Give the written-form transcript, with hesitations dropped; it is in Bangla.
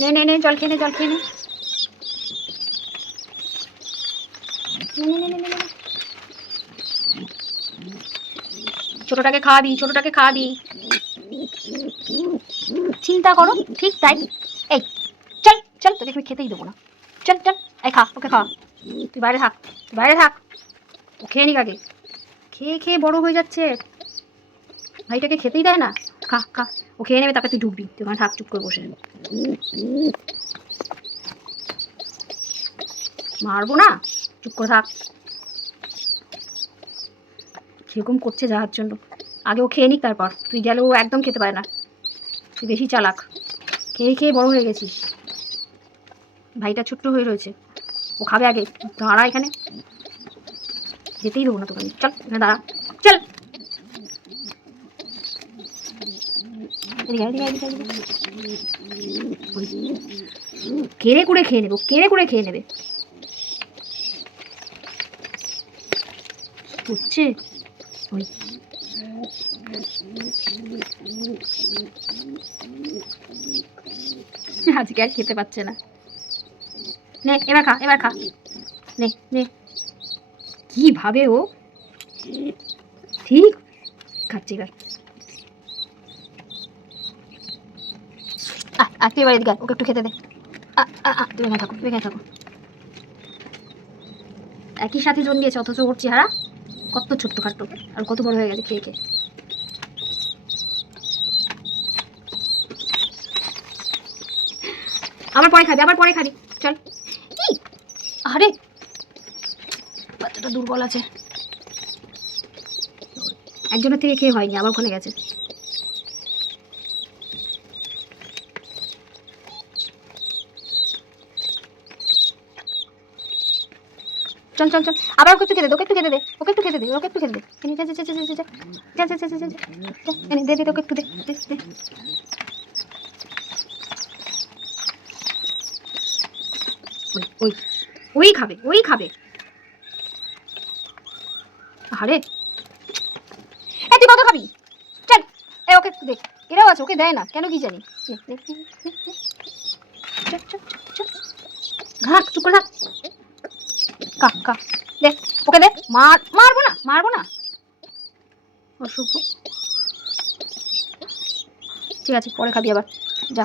নে নে নে, জল খেয়ে নে, জল খেয়ে নে। ছোটটাকে খাওয়াবি, ছোটটাকে খাওয়াবি। চিন্তা করো, ঠিক তাই। এই চল চল, তোকে আমি খেতেই দেবো না। চল চল, এই খা, ওকে খা। তুই বাইরে থাক, তুই বাইরে থাক। ও খেয়ে নিক আগে। খেয়ে খেয়ে বড় হয়ে যাচ্ছে, ভাইটাকে খেতেই দেয় না। খা খা, ও খেয়ে নেবে, তারপরে তুই ঢুকবি। তুই ওখানে থাক চুপ করে বসে। মারবো না, চুপ করে থাক। সেরকম করছে যাওয়ার জন্য। আগে ও খেয়ে নিক, তারপর তুই গেলে ও একদম খেতে পারে না। তুই বেশি চালাক, খেয়ে খেয়ে বড় হয়ে গেছিস। ভাইটা ছোট্ট হয়ে রয়েছে, ও খাবে আগে। দাঁড়া এখানে, যেতেই দেবো না তোকে। চল এখানে দাঁড়া, চল। কেড়ে কুড়ে খেয়ে নেবে, কেড়ে কুড়ে খেয়ে নেবে। বুঝছে ওই আজকে আর খেতে পাচ্ছে না। নে এবার খা, এবার খা। নে নে, কি ভাবে ও, ঠিক খাচ্ছি এবার। তুই এবার এদিকে ওকে একটু খেতে দে। তুমি এখানে থাকো, তুমি এখানে থাকো। একই সাথে জন্মিয়েছে, অথচ ওর চেহারা কত ছোট্ট খাট্ট, আর কত বড় হয়ে গেছে খেয়ে খেয়ে। আবার পরে খাবি, আবার পরে খাবি, চল। আরে বাচ্চাটা দুর্বল আছে, একজনের থেকে খেয়ে হয়নি, আবার ওখানে গেছে। চল চল চল, আবার ওকে একটু খেতে দে, ওকে একটু খেতে দে, ওকে একটু খেতে দে, ওকে একটু খেতে দে। দে দে, ওকে একটু দে। ওই ওই খাবে, ওই খাবে। আরে তুই কত খাবি? চল, এই ওকে একটু দে। এরাও আছে, ওকে দেয় না কেন কি জানি। ঘাক, চুপ করে থাক। কা কা, দে ওকে দে। মারবো না, মারবো না। অসুখ, ঠিক আছে পরে খাবি আবার, যা।